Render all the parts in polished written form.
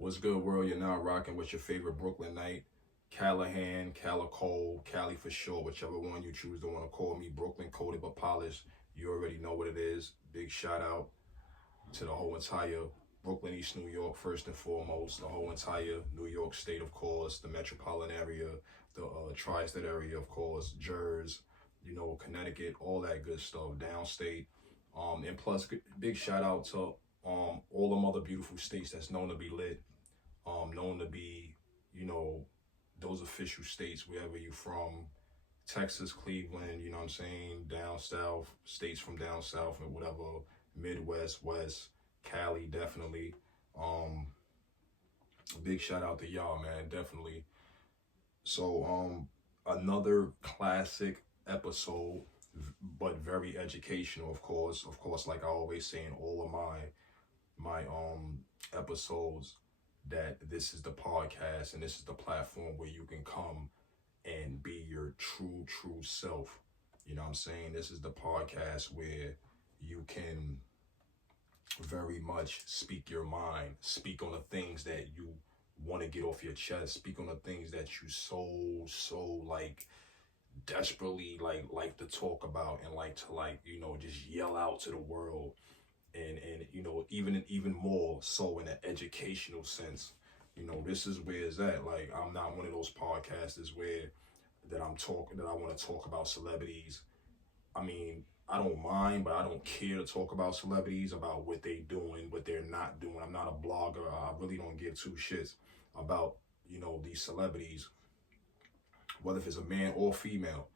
What's good, world? You're now rocking with your favorite Brooklyn night, Callahan, Calico, Cali for sure, whichever one you choose to want to call me. Brooklyn coated but polished. You already know what it is. Big shout out to the whole entire Brooklyn, East New York, first and foremost. The whole entire New York State, of course, the metropolitan area, the tri-state area, of course, Jersey, Connecticut, all that good stuff, downstate. And plus, big shout out to all them other beautiful states that's known to be lit, known to be, you know, those official states, wherever you from, Texas, Cleveland, you know what I'm saying, down south, states from down south and whatever, Midwest, West, Cali, definitely. Um, Big shout out to y'all, man, definitely. So, another classic episode, but very educational, of course. Of course, like I always say in all of my episodes, that this is the podcast and this is the platform where you can come and be your true self. You know what I'm saying? This is the podcast where you can very much speak your mind, speak on the things that you want to get off your chest, speak on the things that you so like desperately like to talk about and like to just yell out to the world, and even more so in an educational sense. This is where it's at. Like, I'm not one of those podcasters where that I want to talk about celebrities. I mean, I don't mind, but I don't care to talk about celebrities, about what they doing, what they're not doing. I'm not a blogger. I really don't give two shits about, these celebrities, whether if it's a man or female.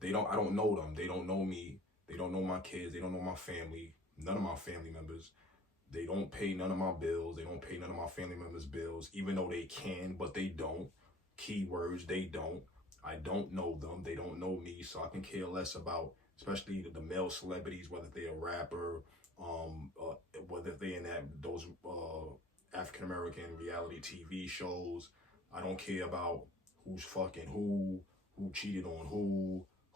I don't know them. They don't know me. They don't know my kids. They don't know my family. None of my family members. They don't pay none of my bills. They don't pay none of my family members' bills, even though they can, but they don't. Keywords, they don't. I don't know them. They don't know me, so I can care less about, especially the male celebrities, whether they're a rapper, whether they're in those African American reality TV shows. I don't care about who's fucking who cheated on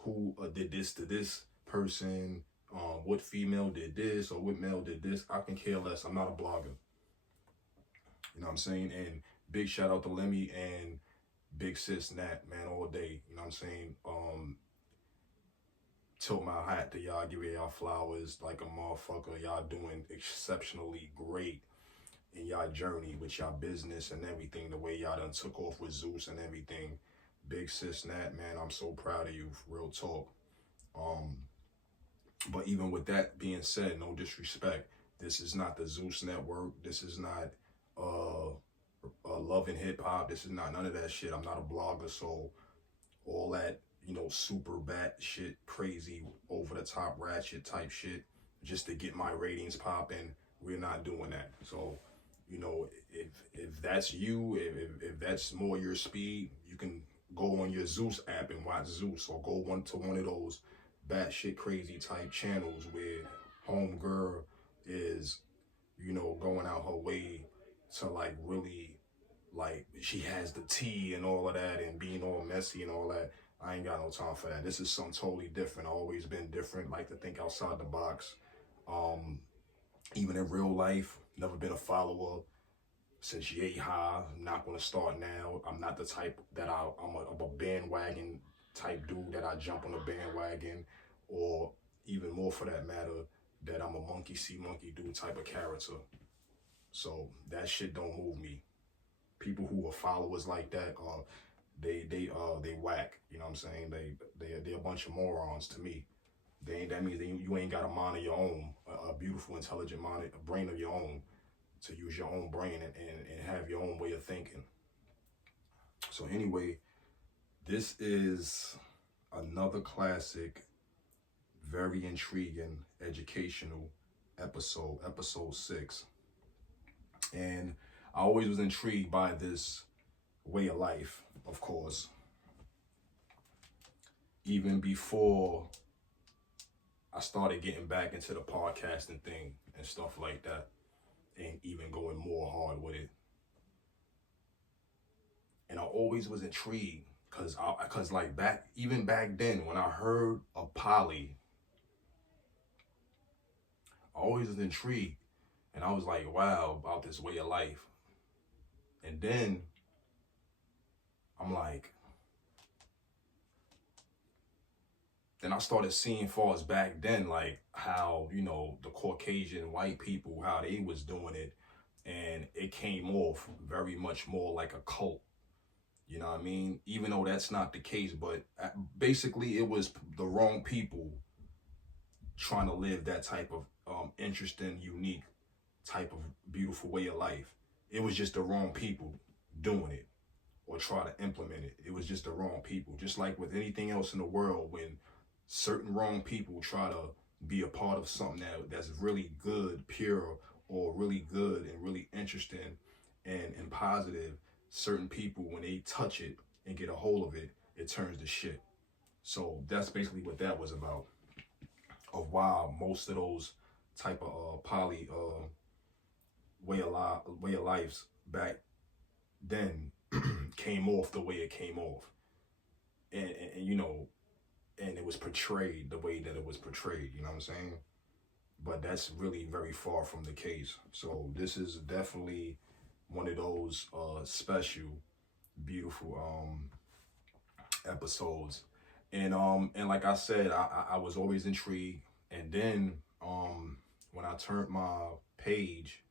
who did this to this person, what female did this or what male did this. I can care less. I'm not a blogger. You know what I'm saying? And big shout out to Lemmy and Big Sis Nat, man, all day. You know what I'm saying? Tilt my hat to y'all, give y'all flowers like a motherfucker. Y'all doing exceptionally great in y'all journey with y'all business and everything, the way y'all done took off with Zeus and everything. Big Sis Nat, man, I'm so proud of you, real talk. But even with that being said, no disrespect, this is not the Zeus Network. This is not Love and Hip Hop. This is not none of that shit. I'm not a blogger, so all that, super bat shit, crazy, over the top ratchet type shit, just to get my ratings popping, we're not doing that. So, if that's you, if that's more your speed, you can go on your Zeus app and watch Zeus, or go to one of those batshit crazy type channels where homegirl is, going out her way to like really, like, she has the tea and all of that and being all messy and all that. I ain't got no time for that. This is something totally different. I've always been different, like to think outside the box. Even in real life, never been a follower since yay high. I'm not going to start now. I'm not the type that I'm a bandwagon type dude that I jump on a bandwagon, or even more for that matter, that I'm a monkey see monkey do type of character. So that shit don't move me. People who are followers like that they whack. You know what I'm saying? They're a bunch of morons to me. That means you ain't got a mind of your own, a beautiful, intelligent mind, a brain of your own, to use your own brain and have your own way of thinking. So anyway, this is another classic, very intriguing, educational episode 6. And I always was intrigued by this way of life, of course, even before I started getting back into the podcasting thing and stuff like that, and even going more hard with it. And I always was intrigued because like back then when I heard of poly, I always was intrigued, and I was like, wow, about this way of life. And then I'm like, then I started seeing far as back then, like how, you know, the Caucasian white people, how they was doing it. And it came off very much more like a cult. You know what I mean? Even though that's not the case, but basically it was the wrong people trying to live that type of interesting, unique type of beautiful way of life. It was just the wrong people doing it or try to implement it. It was just the wrong people. Just like with anything else in the world, when certain wrong people try to be a part of something that's really good, pure, or really good and really interesting and positive, certain people, when they touch it and get a hold of it, it turns to shit. So that's basically what that was about. Of why most of those type of poly way of lives back then came off the way it came off, and you know, and it was portrayed the way that it was portrayed. You know what I'm saying? But that's really very far from the case. So this is definitely one of those special, beautiful episodes. And like I said, I was always intrigued. And then when I turned my page,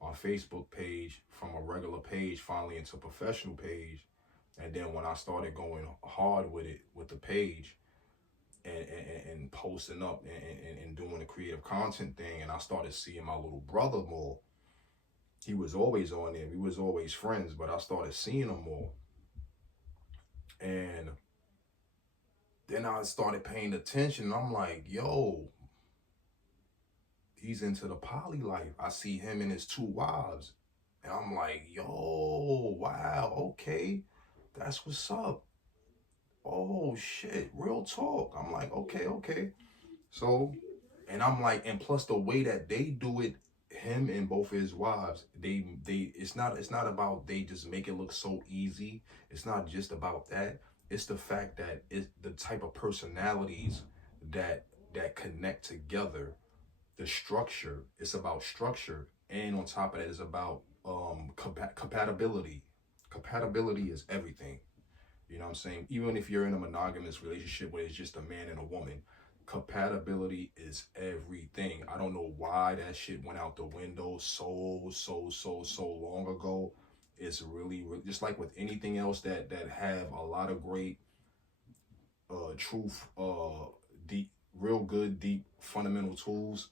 my Facebook page, from a regular page finally into a professional page, and then when I started going hard with it, with the page, and posting up and doing the creative content thing, and I started seeing my little brother more. He was always on there. We was always friends, but I started seeing him more. And then I started paying attention, and I'm like, yo, he's into the poly life. I see him and his 2 wives. And I'm like, yo, wow, okay, that's what's up. Oh shit, real talk. I'm like, okay. So, and I'm like, and plus the way that they do it, him and both of his wives, they it's not about they just make it look so easy. It's not just about that. It's the fact that it's the type of personalities that connect together. The structure, it's about structure, and on top of that, it's about compatibility. Compatibility is everything. You know what I'm saying? Even if you're in a monogamous relationship where it's just a man and a woman, compatibility is everything. I don't know why that shit went out the window so long ago. It's really just like with anything else that have a lot of great truth, deep, real good, deep, fundamental tools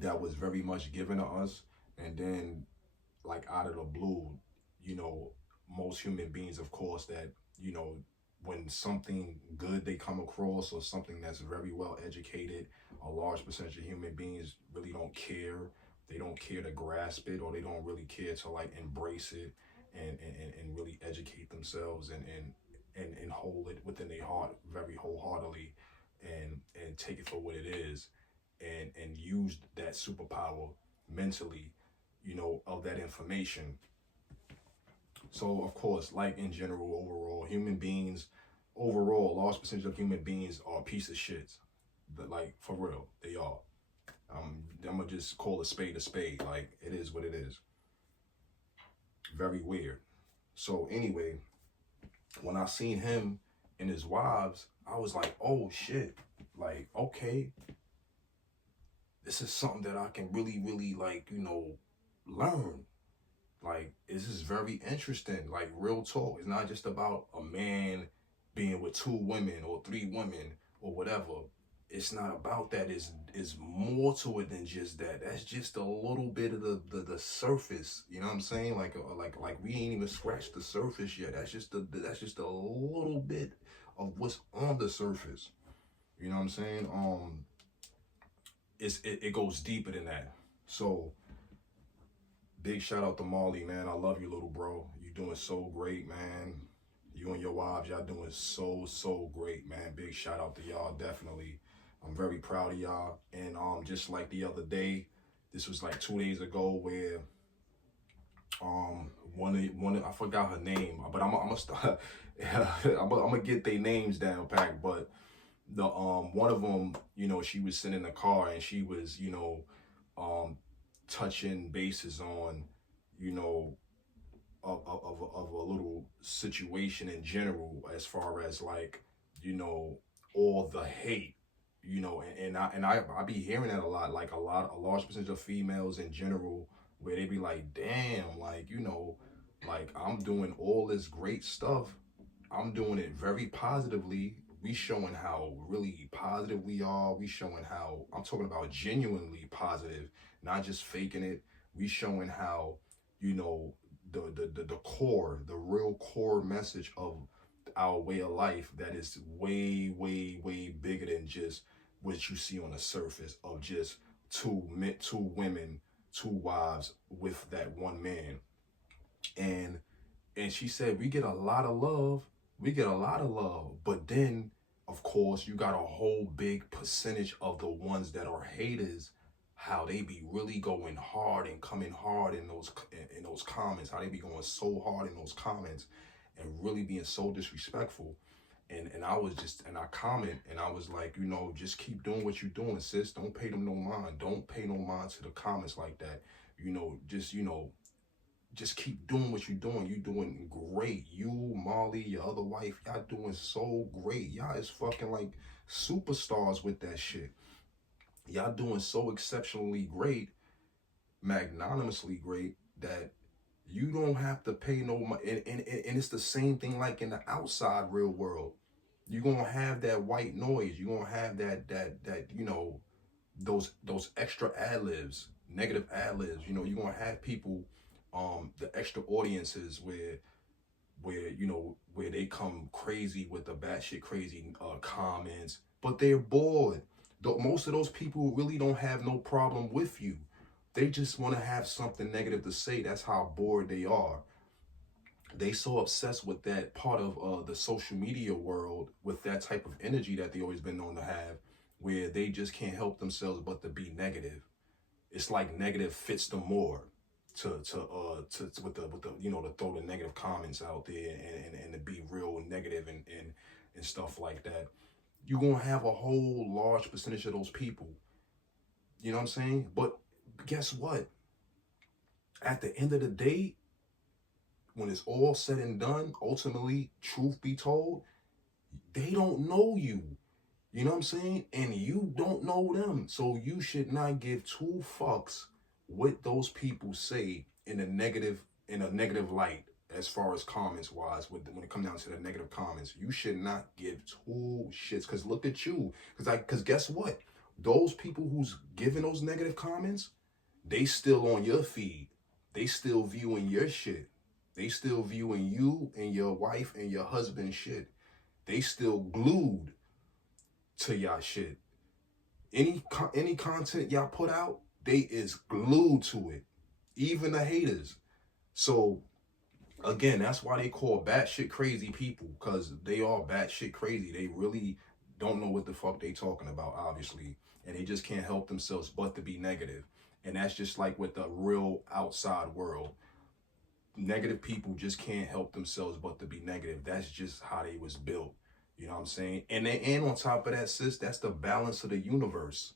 that was very much given to us. And then, like, out of the blue, you know, most human beings, of course, that, you know, when something good they come across or something that's very well educated, a large percentage of human beings really don't care. They don't care to grasp it, or they don't really care to like embrace it and really educate themselves and hold it within their heart very wholeheartedly, and take it for what it is, and use that superpower mentally, you know, of that information. So of course, like in general, overall, human beings, overall, a large percentage of human beings are a piece of shit. But like, for real, they are. I'm gonna just call a spade a spade. Like, it is what it is. Very weird. So anyway, when I seen him and his wives, I was like, oh shit. Like, okay, this is something that I can really like, you know, learn. Like, this is very interesting. Like, real talk. It's not just about a man being with 2 women or 3 women or whatever. It's not about that. It's more to it than just that. That's just a little bit of the surface. You know what I'm saying? Like we ain't even scratched the surface yet. That's just a little bit of what's on the surface. You know what I'm saying? It goes deeper than that. So big shout out to Marley, man. I love you, little bro. You doing so great, man. You and your wives, y'all doing so great, man. Big shout out to y'all, definitely. I'm very proud of y'all. And just like the other day, this was like 2 days ago, where one I forgot her name, but I'm gonna start. I'm gonna get their names down packed. But the one of them, you know, she was sitting in the car and she was, you know, touching bases on, you know, of a little situation in general, as far as like, you know, all the hate, you know, and I be hearing that a lot, like a large percentage of females in general, where they be like, damn, like, you know, like I'm doing all this great stuff, I'm doing it very positively. We showing how really positive we are. We showing how, I'm talking about genuinely positive, not just faking it. We showing how, you know, the core, the real core message of our way of life, that is way, way, way bigger than just what you see on the surface of just two women, two wives with that one man. And she said, we get a lot of love. We get a lot of love. But then, of course, you got a whole big percentage of the ones that are haters, how they be really going hard and coming hard in those comments, how they be going so hard in those comments and really being so disrespectful. And I was just, and I comment, and I was like, you know, just keep doing what you're doing, sis. Don't pay them no mind. Don't pay no mind to the comments like that. You know, just keep doing what you're doing. You're doing great. You, Molly, your other wife, y'all doing so great. Y'all is fucking like superstars with that shit. Y'all doing so exceptionally great, magnanimously great, that you don't have to pay no money. And it's the same thing like in the outside real world. You're gonna have that white noise. You're gonna have that you know, those extra ad-libs, negative ad-libs. You know, you're gonna have people, the extra audiences where you know, where they come crazy with the batshit crazy comments, but they're bored. Most of those people really don't have no problem with you. They just want to have something negative to say. That's how bored they are. They so obsessed with that part of the social media world, with that type of energy that they always been known to have, where they just can't help themselves but to be negative. It's like negative fits them more to with the you know, to throw the negative comments out there and to be real negative and stuff like that. You're gonna have a whole large percentage of those people. You know what I'm saying? But guess what? At the end of the day, when it's all said and done, ultimately, truth be told, they don't know you. You know what I'm saying? And you don't know them. So you should not give two fucks what those people say in a negative light, as far as comments wise. When it comes down to the negative comments, you should not give two shits. Cause look at you. Cause guess what? Those people who's giving those negative comments, they still on your feed. They still viewing your shit. They still viewing you and your wife and your husband shit. They still glued to y'all shit. Any content y'all put out, they is glued to it. Even the haters. So again, that's why they call batshit crazy people, because they are batshit crazy. They really don't know what the fuck they talking about, obviously, and they just can't help themselves but to be negative. And that's just like with the real outside world. Negative people just can't help themselves but to be negative. That's just how they was built. You know what I'm saying? And on top of that, sis, that's the balance of the universe.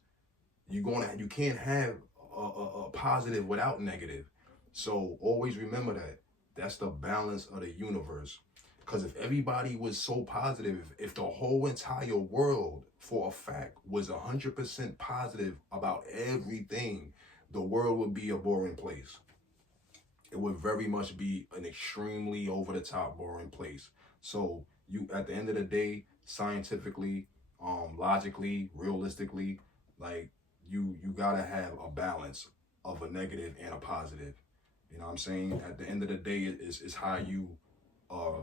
You can't have a positive without negative. So always remember that. That's the balance of the universe. Because if everybody was so positive, if the whole entire world for a fact was 100% positive about everything, the world would be a boring place. It would very much be an extremely over the top boring place. So you, at the end of the day, scientifically, logically, realistically, like you gotta have a balance of a negative and a positive. You know what I'm saying? At the end of the day, it's uh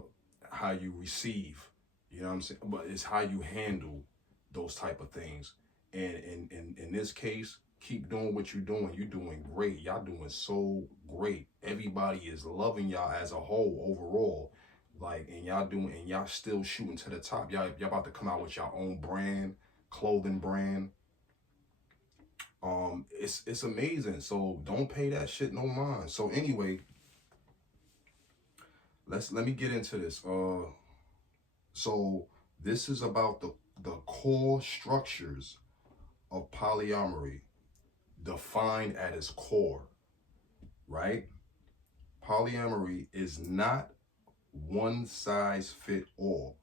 how you receive. You know what I'm saying? But it's how you handle those type of things. And in this case, keep doing what you're doing. You're doing great. Y'all doing so great. Everybody is loving y'all as a whole overall. Like, and y'all still shooting to the top. Y'all about to come out with your own brand, clothing brand. It's amazing. So don't pay that shit no mind. So anyway, let me get into this. So this is about the core structures of polyamory, defined at its core, right? polyamory is not one size fit all.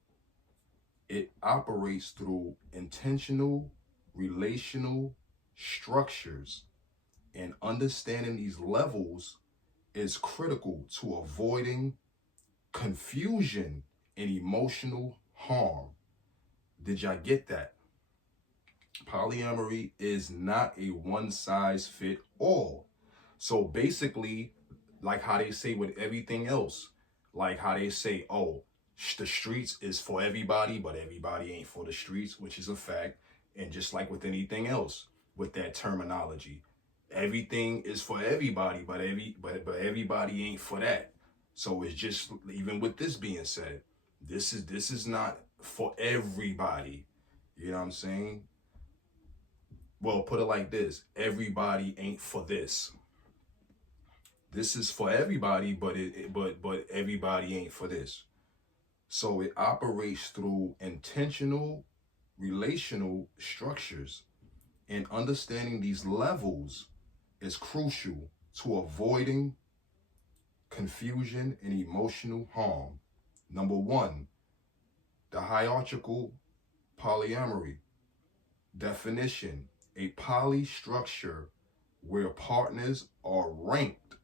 It operates through intentional relational structures, and understanding these levels is critical to avoiding confusion and emotional harm. Did y'all get that? Polyamory is not a one size fit all. So basically, like how they say with everything else, like how they say, oh, the streets is for everybody, but everybody ain't for the streets, which is a fact. And just like with anything else, with that terminology, everything is for everybody, but everybody ain't for that. So it's just, even with this being said, this is not for everybody. You know what I'm saying? Well, put it like this: everybody ain't for this. This is for everybody, but but everybody ain't for this. So it operates through intentional relational structures, and understanding these levels is crucial to avoiding confusion and emotional harm. Number one, the hierarchical polyamory. Definition: a poly structure where partners are ranked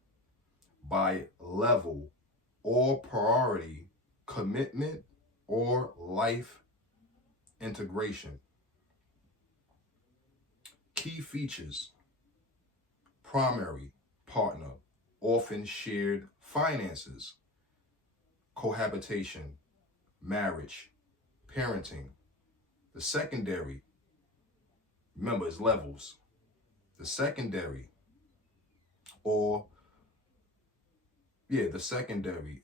by level or priority, commitment, or life integration. Key features: primary partner, often shared finances, cohabitation, marriage, parenting. The secondary, remember, it's levels. The secondary, or the secondary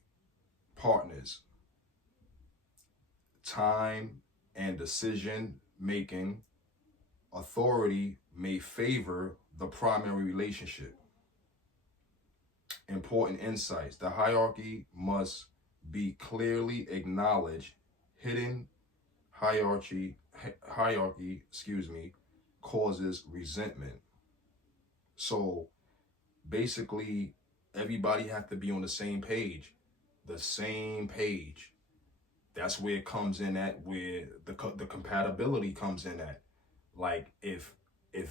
partners, time and decision making authority may favor the primary relationship. Important insights: the hierarchy must be clearly acknowledged. Hidden hierarchy, causes resentment. So basically, everybody have to be on the same page. The same page. That's where it comes in at, where the compatibility comes in at. Like if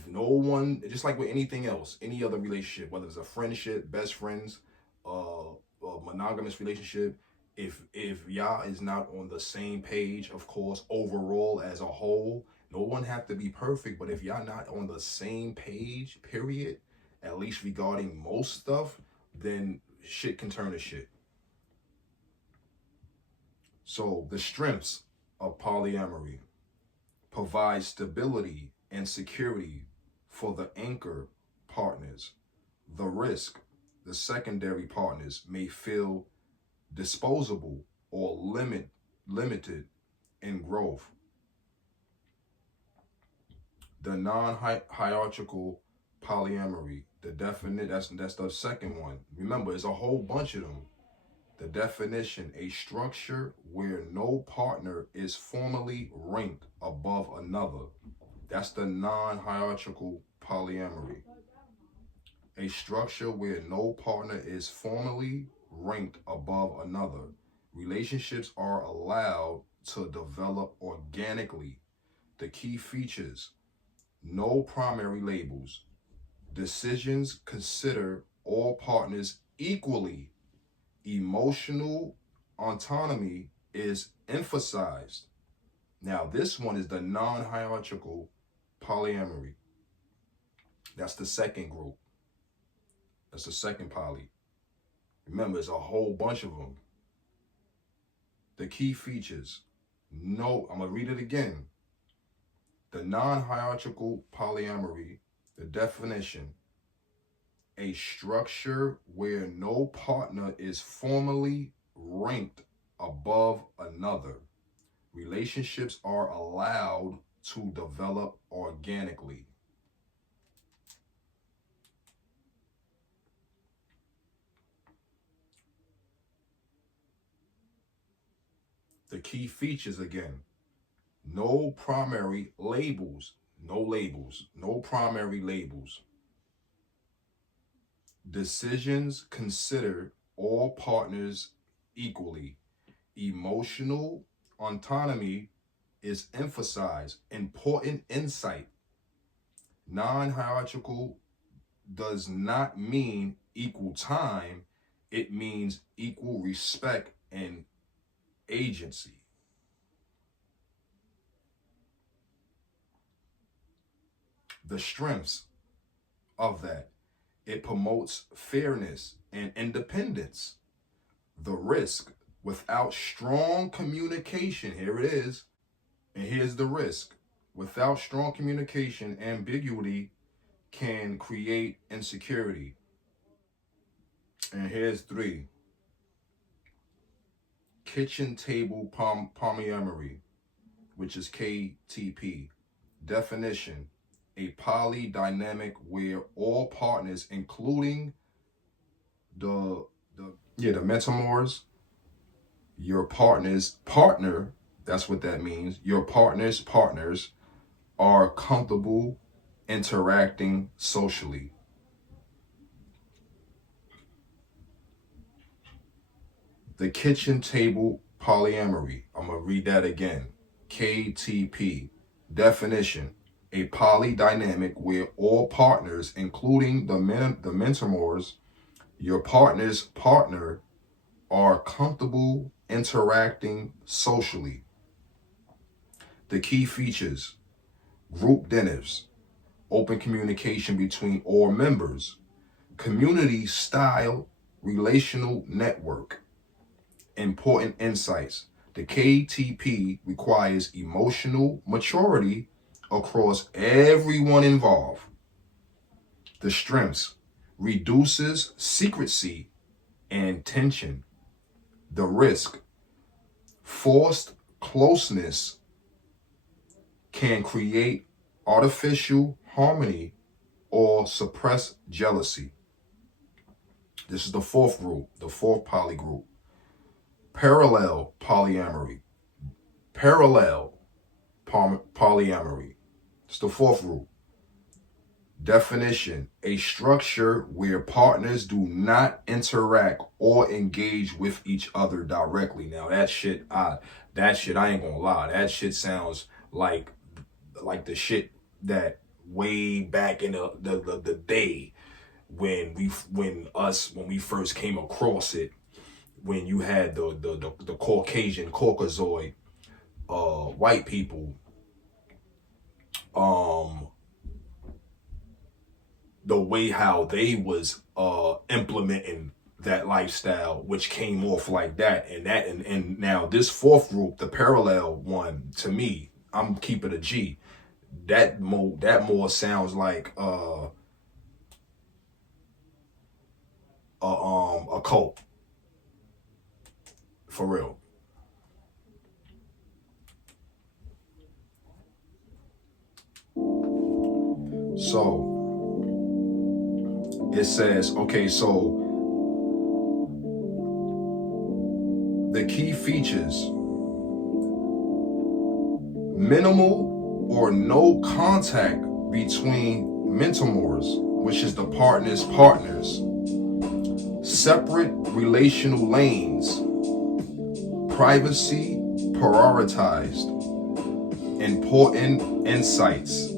no one, just like with anything else, any other relationship, whether it's a friendship, best friends, a monogamous relationship, if y'all is not on the same page, of course, overall as a whole, no one have to be perfect, but if y'all not on the same page, period, at least regarding most stuff, then shit can turn to shit. So the strengths of polyamory: provide stability and security for the anchor partners. The risk: the secondary partners may feel disposable or limited in growth. The non-hierarchical polyamory, that's the second one. Remember, it's a whole bunch of them. The definition: a structure where no partner is formally ranked above another. That's the non-hierarchical polyamory. A structure where no partner is formally ranked above another. Relationships are allowed to develop organically. The key features: no primary labels. Decisions consider all partners equally. Emotional autonomy is emphasized. Now, this one is the non-hierarchical polyamory. That's the second group. That's the second poly. Remember, it's a whole bunch of them. The key features. No, I'm going to read it again. The non-hierarchical polyamory, the definition: a structure where no partner is formally ranked above another. Relationships are allowed to develop organically. The key features again: no primary labels, no primary labels. Decisions considered all partners equally. Emotional autonomy is emphasized. Important insight. Non-hierarchical does not mean equal time. It means equal respect and agency. The strengths of that: it promotes fairness and independence. The risk: without strong communication, here it is, and here's the risk. Without strong communication, ambiguity can create insecurity. And here's 3. Kitchen table polyamory, which is KTP. Definition: a polydynamic where all partners, including the mentamors, your partner's partner, that's what that means, your partner's partners are comfortable interacting socially. The kitchen table polyamory, I'm going to read that again. KTP. Definition: a polydynamic where all partners, including the mentamors, your partner's partner, are comfortable interacting socially. The key features: group dinners, open communication between all members, community style relational network. Important insights: the KTP requires emotional maturity across everyone involved. The strengths: reduces secrecy and tension. The risk: forced closeness can create artificial harmony or suppress jealousy. This is the 4th group, the 4th poly group. Parallel polyamory. Parallel polyamory. It's the 4th group. Definition: a structure where partners do not interact or engage with each other directly. Now that shit I ain't gonna lie. That shit sounds like the shit that way back in the day when we first came across it, when you had the Caucasian Caucasoid white people, the way how they was implementing that lifestyle, which came off like that. And now this 4th group, the parallel one, to me, I'm keeping a G. That more sounds like a cult. For real. So it says, okay, so the key features: minimal or no contact between mentamors, which is the partner's partners. Separate relational lanes. Privacy prioritized. Important insights.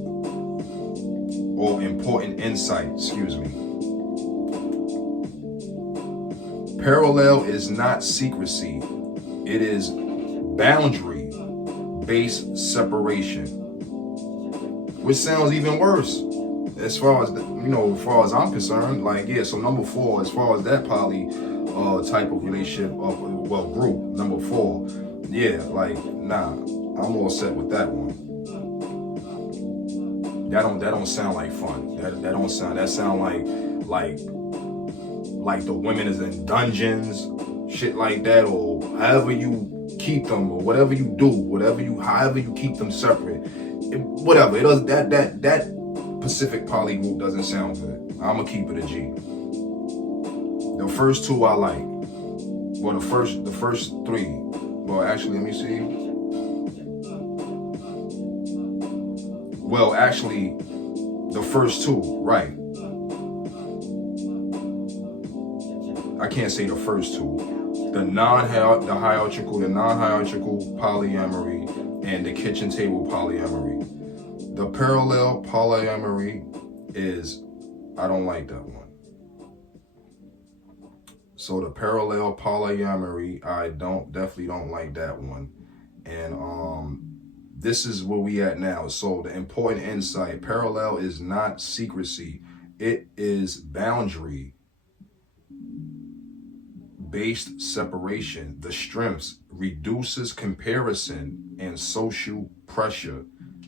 Parallel is not secrecy. It is boundary-based separation, which sounds even worse as far as I'm concerned. Like, yeah, so number 4, as far as that poly type of relationship group, number 4, yeah, like, nah, I'm all set with that one. That don't sound like fun. That sound like the women is in dungeons, shit like that, or however you keep them, or whatever you do, however you keep them separate, whatever it does. That Pacific poly group doesn't sound good. I'ma keep it a G. The first 2 I like. Well, the first 3. Well, actually, let me see. Well, actually, the first 2, right? I can't say the first two. The non-hierarchical polyamory, and the kitchen table polyamory. The parallel polyamory is, I don't like that one. So the parallel polyamory, I definitely don't like that one. And this is where we at now. So the important insight: parallel is not secrecy, it is boundary based separation. The strengths reduces comparison and social pressure.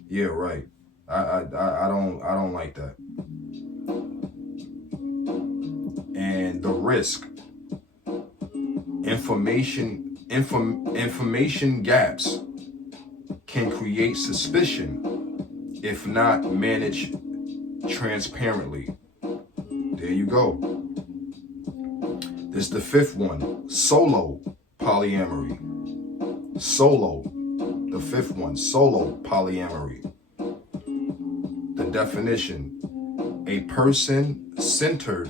Yeah, right. I don't like that. And the risk: information gaps can create suspicion if not managed transparently. There you go. This is the fifth one: solo polyamory. Solo, the fifth one: solo polyamory. The definition: a person-centered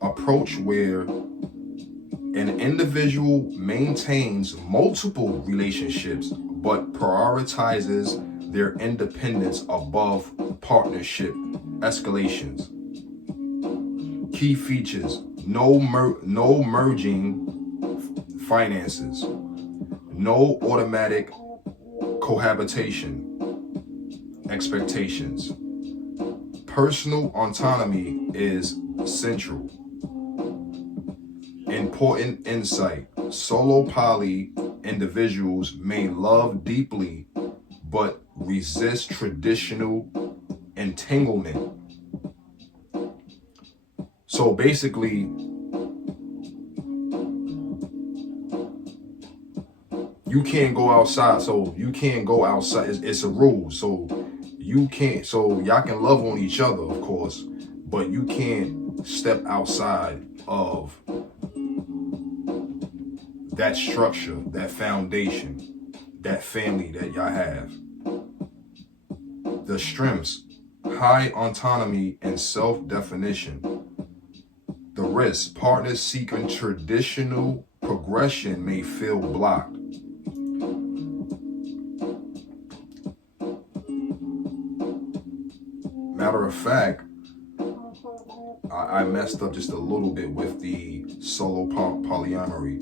approach where an individual maintains multiple relationships but prioritizes their independence above partnership escalations. Key features: no merging finances, no automatic cohabitation expectations. Personal autonomy is central. Important insight: solo poly individuals may love deeply but resist traditional entanglement. So basically, you can't go outside. So you can't go outside. It's a rule. So you can't. So y'all can love on each other, of course, but you can't step outside of that structure, that foundation, that family that y'all have. The strengths: high autonomy and self-definition. The risk: partners seeking traditional progression may feel blocked. Matter of fact, I messed up just a little bit with the solo polyamory.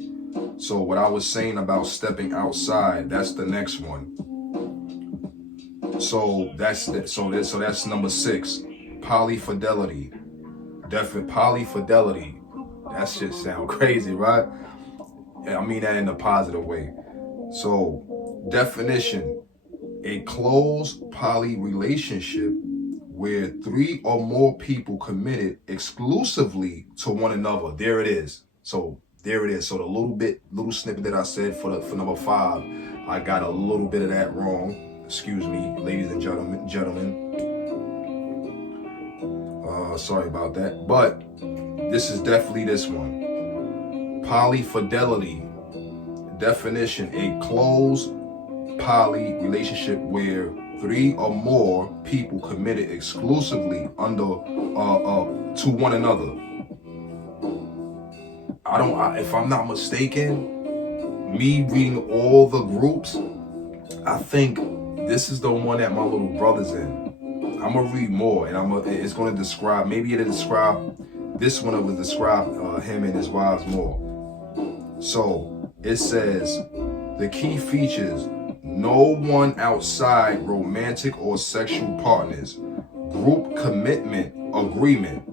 So what I was saying about stepping outside, that's the next one. So that's number 6. Polyfidelity. Polyfidelity. That shit sound crazy, right? I mean that in a positive way. So definition: a closed poly relationship where 3 or more people committed exclusively to one another. There it is. So there it is. So the little snippet that I said for number 5, I got a little bit of that wrong. Excuse me, ladies and gentlemen. Sorry about that. But this is definitely this one. Polyfidelity. Definition: a closed poly relationship where 3 or more people committed exclusively to one another. If I'm not mistaken, me reading all the groups, I think this is the one that my little brother's in. I'm gonna read more, and it's gonna describe. Maybe it'll describe this one. It will describe him and his wives more. So it says the key features: no one outside romantic or sexual partners. Group commitment agreement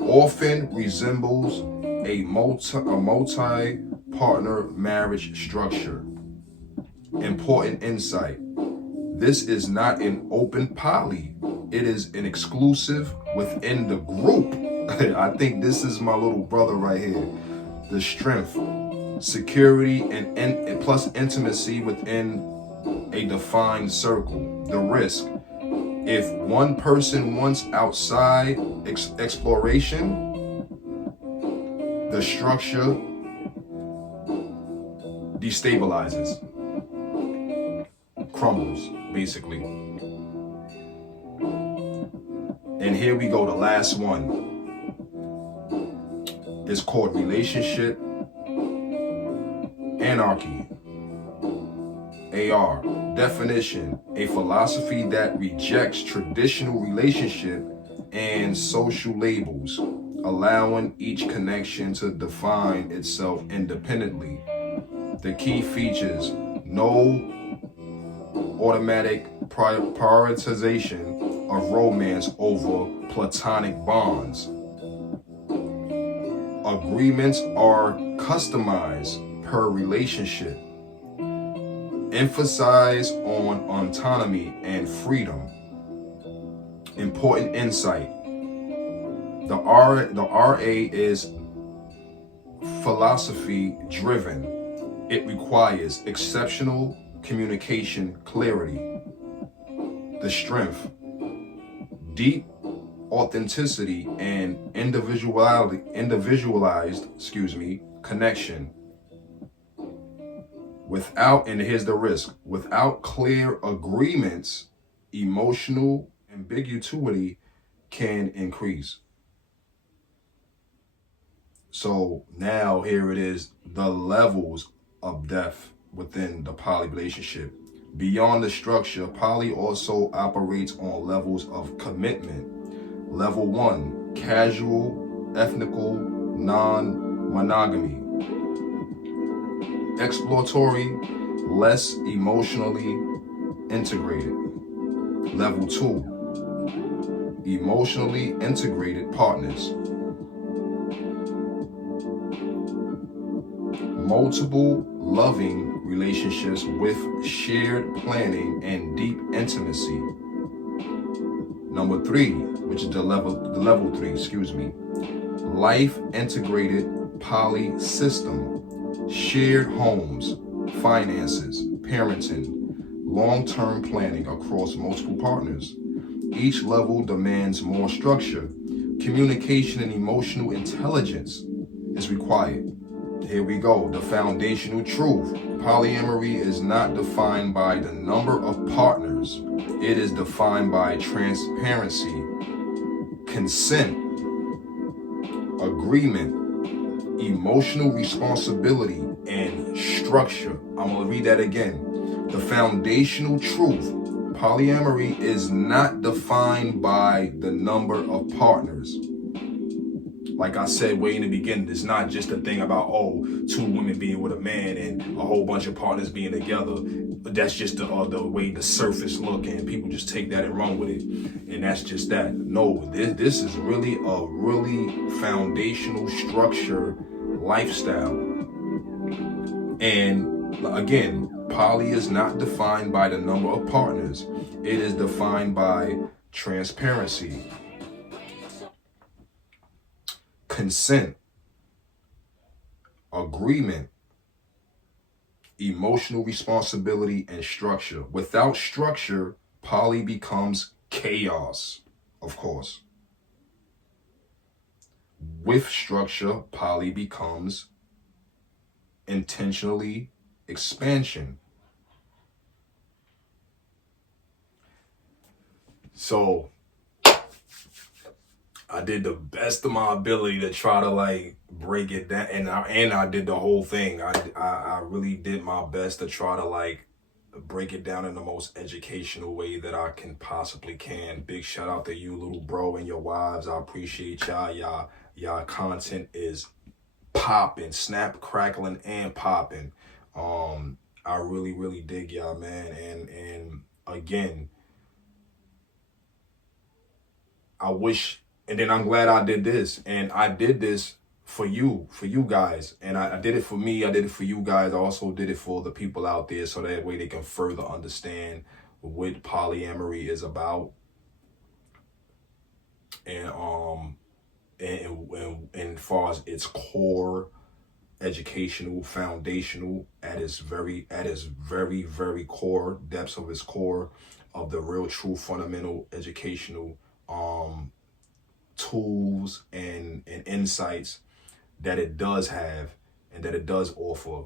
often resembles a multi-partner marriage structure. Important insight: this is not an open poly. It is an exclusive within the group. I think this is my little brother right here. The strength: security and plus intimacy within a defined circle. The risk: if one person wants outside exploration, the structure destabilizes, crumbles, basically. And here we go, the last one. It's called relationship anarchy. AR. Definition: a philosophy that rejects traditional relationship and social labels, allowing each connection to define itself independently. The key features: no automatic prioritization of romance over platonic bonds. Agreements are customized per relationship. Emphasize on autonomy and freedom. Important insight: the RA is philosophy driven. It requires exceptional communication clarity. The strength: deep authenticity and individualized connection. And here's the risk: without clear agreements, emotional ambiguity can increase. So now here it is, the levels of depth within the poly relationship. Beyond the structure, poly also operates on levels of commitment. Level 1, casual, ethnical, non-monogamy. Exploratory, less emotionally integrated. Level 2, emotionally integrated partners. Multiple loving relationships with shared planning and deep intimacy. Number 3, which is the level 3, life integrated poly system. Shared homes, finances, parenting, long-term planning across multiple partners. Each level demands more structure. Communication and emotional intelligence is required. Here we go, the foundational truth. Polyamory is not defined by the number of partners. It is defined by transparency, consent, agreement, emotional responsibility, and structure. I'm going to read that again. The foundational truth: polyamory is not defined by the number of partners. Like I said way in the beginning, it's not just a thing about, 2 women being with a man and a whole bunch of partners being together. That's just the way the surface look, and people just take that and run with it. And that's just that. No, this is really a foundational structure lifestyle. And again, poly is not defined by the number of partners. It is defined by transparency, consent, agreement, emotional responsibility, and structure. Without structure, poly becomes chaos, of course. With structure, poly becomes intentionally expansion. So I did the best of my ability to try to break it down, and I did the whole thing. I really did my best to try to break it down in the most educational way that I possibly can. Big shout out to you, little bro, and your wives. I appreciate y'all. Y'all content is popping, snap, crackling, and popping. I really dig y'all, man. And again, I wish, and then I'm glad I did this, and I did this for you guys, and I did it for me. I did it for you guys. I also did it for the people out there, so that way they can further understand what polyamory is about, and as far as its core, educational, foundational, at its very core, depths of its core, of the real, true, fundamental educational tools and insights that it does have and that it does offer.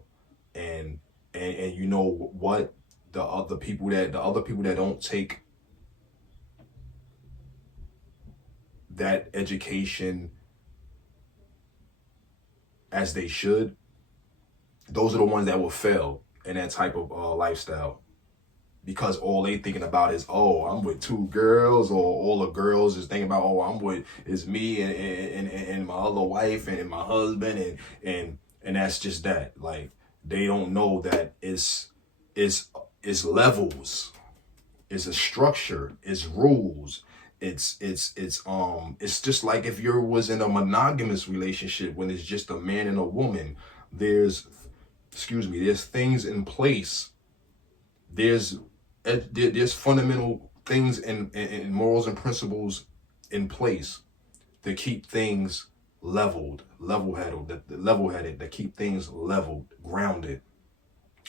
And you know what, the other people that don't take that education as they should, those are the ones that will fail in that type of lifestyle. Because all they thinking about is, oh, I'm with two girls, or all the girls is thinking about, oh, I'm with, it's me and my other wife and my husband, and that's just that. Like, they don't know that it's levels, it's a structure, it's rules. It's just like if you was in a monogamous relationship when it's just a man and a woman. There's things in place. There's fundamental things and morals and principles in place to keep things level-headed, that keep things leveled, grounded,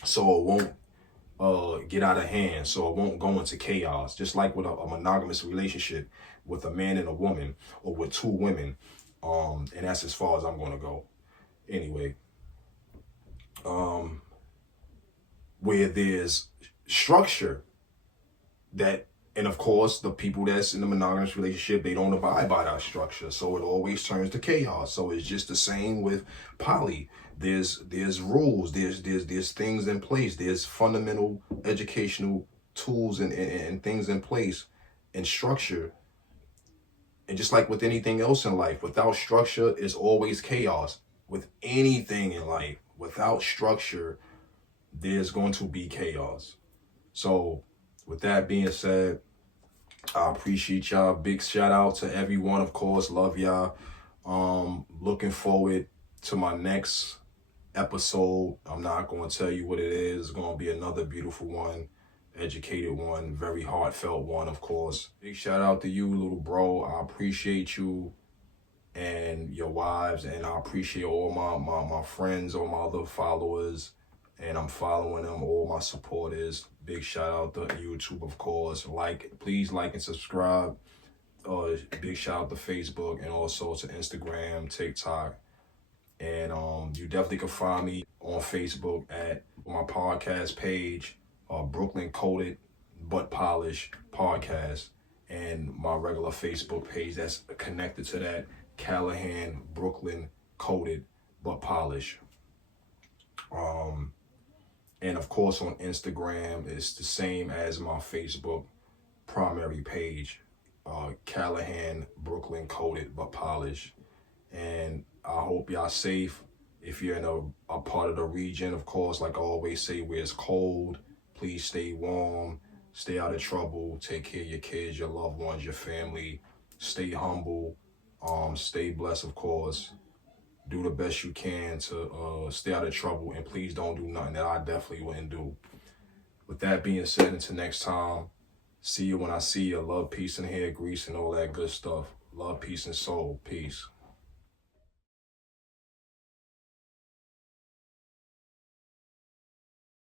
so it won't get out of hand, so it won't go into chaos. Just like with a monogamous relationship with a man and a woman, or with two women, and that's as far as I'm going to go. Anyway, where there's structure, that, and of course the people that's in the monogamous relationship, they don't abide by that structure, so it always turns to chaos. So it's just the same with poly. There's rules, there's things in place, there's fundamental educational tools and things in place and structure. And just like with anything else in life, without structure is always chaos. With anything in life, without structure, there's going to be chaos. So with that being said, I appreciate y'all. Big shout out to everyone, of course. Love y'all. Looking forward to my next episode. I'm not going to tell you what it is. It's going to be another beautiful one, educated one, very heartfelt one, of course. Big shout out to you, little bro. I appreciate you and your wives, and I appreciate all my friends, all my other followers, and I'm following them, all my supporters. Big shout out to YouTube, of course. Please like and subscribe. Big shout out to Facebook, and also to Instagram, TikTok. And you definitely can find me on Facebook at my podcast page, Brooklyn Coded But Polished Podcast, and my regular Facebook page that's connected to that, Callahan Brooklyn Coded But Polished. And of course on Instagram, it's the same as my Facebook primary page, Callahan Brooklyn Coded But Polished. And I hope y'all safe. If you're in a part of the region, of course, like I always say, where it's cold, please stay warm, stay out of trouble, take care of your kids, your loved ones, your family, stay humble, stay blessed, of course. Do the best you can to stay out of trouble, and please don't do nothing that I definitely wouldn't do. With that being said, until next time, see you when I see you. Love, peace, and hair grease, and all that good stuff. Love, peace, and soul. Peace.